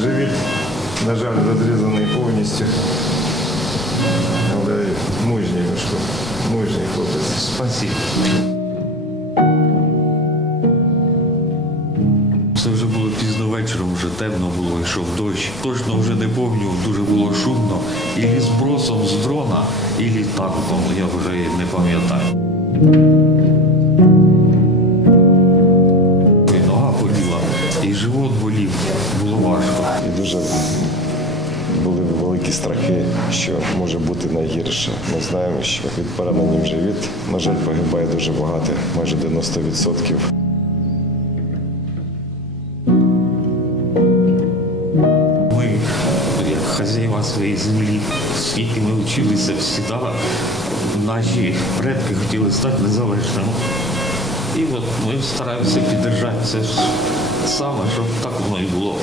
Живіт, на жаль, розрізаний повністю. Але мужній Мишко, мужній хлопець. Спасибо. Це вже було пізно вечором, вже темно було, йшов дощ. Точно вже не пам'ятаю, дуже було шумно. І збросом з дрона, і танком, я вже не пам'ятаю. І живот болів, було важко. І дуже були великі страхи, що може бути найгірше. Ми знаємо, що від поранення в живіт, на жаль, погибає дуже багато, майже 90%. Ми, як хазяїва своєї землі, скільки ми вчилися всіда, наші предки хотіли стати незалежними. І от ми стараємося підтримати це саме, щоб так воно і було.